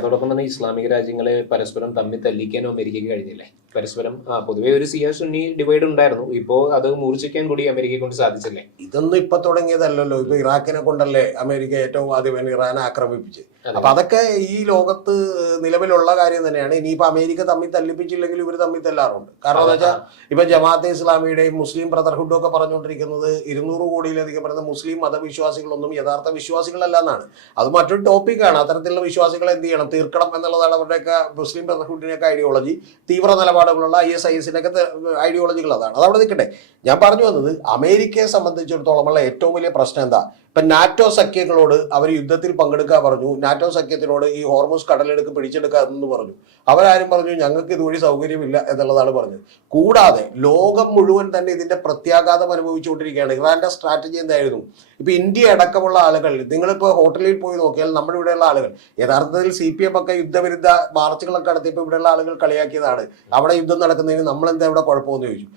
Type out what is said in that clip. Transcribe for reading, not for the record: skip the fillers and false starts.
അതോടൊപ്പം തന്നെ ഇസ്ലാമിക രാജ്യങ്ങളെ പരസ്പരം തമ്മിൽ തല്ലിക്കാനും അമേരിക്കയ്ക്ക് കഴിഞ്ഞില്ലേ? പരസ്പരം പൊതുവെ ഒരു സിയ സുന്നി ഡിവൈഡ് ഉണ്ടായിരുന്നു. ഇപ്പോ അത് മൂർച്ഛിക്കാൻ കൂടി അമേരിക്കയെ കൊണ്ട് സാധിച്ചില്ലേ? ഇതൊന്നും ഇപ്പൊ തുടങ്ങിയതല്ലല്ലോ. ഇപ്പൊ ഇറാഖിനെ കൊണ്ടല്ലേ അമേരിക്ക ഏറ്റവും ആദ്യം ഇറാനെ ആക്രമിപ്പിച്ച്. അപ്പൊ അതൊക്കെ ഈ ലോകത്ത് നിലവിലുള്ള കാര്യം തന്നെയാണ്. ഇനിയിപ്പോ അമേരിക്ക തമ്മിൽ തല്ലിപ്പിച്ചില്ലെങ്കിൽ ഇവർ തമ്മിൽ തല്ലാറുണ്ട്. കാരണം എന്താ വെച്ചാൽ ഇപ്പൊ ജമാഅത്തെ ഇസ്ലാമിയുടെയും മുസ്ലിം ബ്രദർഹുഡും ഒക്കെ പറഞ്ഞുകൊണ്ടിരിക്കുന്നത് 200 കോടിയിലധികം പറയുന്ന മുസ്ലിം മതവിശ്വാസികളൊന്നും യഥാർത്ഥ വിശ്വാസികളല്ല എന്നാണ്. അത് മറ്റൊരു ടോപ്പിക്കാണ്. അത്തരത്തിലുള്ള വിശ്വാസികളെ എന്ത് ചെയ്യണം, തീർക്കണം എന്നുള്ളതാണ് അവരുടെയൊക്കെ മുസ്ലിം ബ്രദർഹുഡിനെയൊക്കെ ഐഡിയോളജി. തീവ്ര നിലപാടുകളുള്ള ISIS-ന്റെ ഐഡിയോളജികൾ അതാണ്. അതവിടെ നിൽക്കട്ടെ. ഞാൻ പറഞ്ഞു വന്നത് അമേരിക്കയെ സംബന്ധിച്ചിടത്തോളമുള്ള ഏറ്റവും വലിയ പ്രശ്നം എന്താ, ഇപ്പൊ നാറ്റോ സഖ്യങ്ങളോട് അവർ യുദ്ധത്തിൽ പങ്കെടുക്കാൻ പറഞ്ഞു. നാറ്റോ സഖ്യത്തിനോട് ഈ ഹോർമുസ് കടലെടുക്ക് പിടിച്ചെടുക്കാമെന്ന് പറഞ്ഞു. അവരാരും പറഞ്ഞു ഞങ്ങൾക്ക് ഇതുവഴി സൗകര്യമില്ല എന്നുള്ളതാണ് പറഞ്ഞത്. കൂടാതെ ലോകം മുഴുവൻ തന്നെ ഇതിന്റെ പ്രത്യാഘാതം അനുഭവിച്ചുകൊണ്ടിരിക്കുകയാണ്. ഇറാന്റെ സ്ട്രാറ്റജി എന്തായിരുന്നു? ഇപ്പൊ ഇന്ത്യ അടക്കമുള്ള ആളുകൾ, നിങ്ങളിപ്പോ ഹോട്ടലിൽ പോയി നോക്കിയാൽ നമ്മുടെ ഇവിടെയുള്ള ആളുകൾ യഥാർത്ഥത്തിൽ CPM ഒക്കെ യുദ്ധവിരുദ്ധ മാർച്ചുകളൊക്കെ നടത്തിയപ്പോൾ ഇവിടെയുള്ള ആളുകൾ കളിയാക്കിയതാണ്. അവിടെ യുദ്ധം നടക്കുന്നതിന് നമ്മളെന്താ ഇവിടെ കുഴപ്പമെന്ന് ചോദിച്ചു.